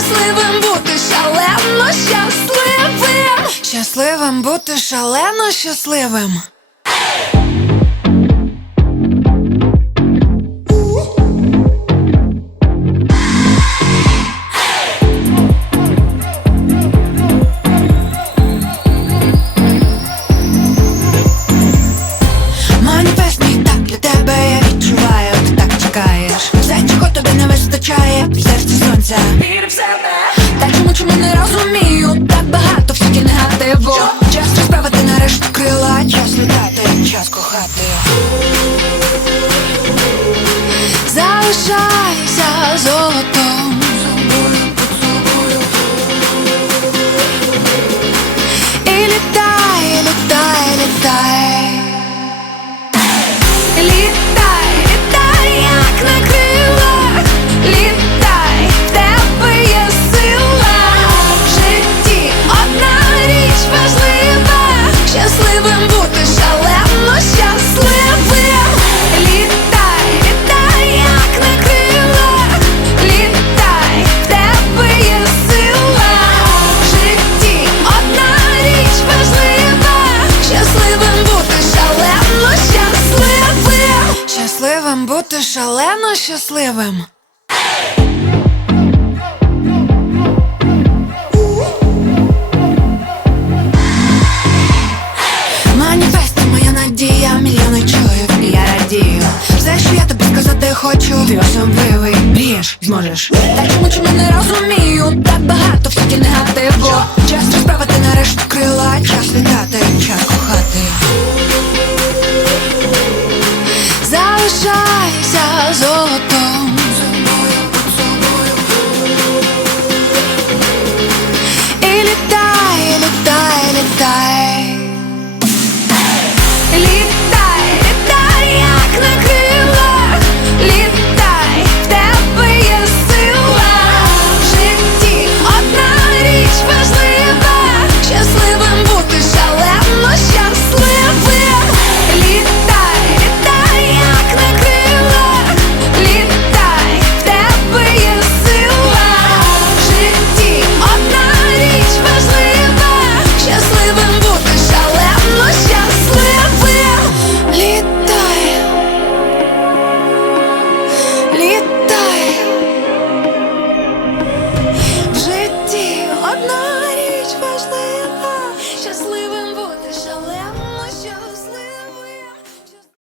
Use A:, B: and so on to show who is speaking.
A: щасливим бути шалено щасливим, щасливим бути шалено щасливим. Серці сонця.
B: Вір в себе,
A: Та чому чому не розумію? Так багато в світі негативу. Час розправити нарешті крила, час літати, час кохати. Залишайся золотом. І літай, літай. Літай, шалено щасливим. Маніфест моя надія, мільйони і я радію. Все, що я тобі сказати хочу, ти особливий, мрієш, зможеш. Та чому чому не розумію? Так багато в світі негативу. So.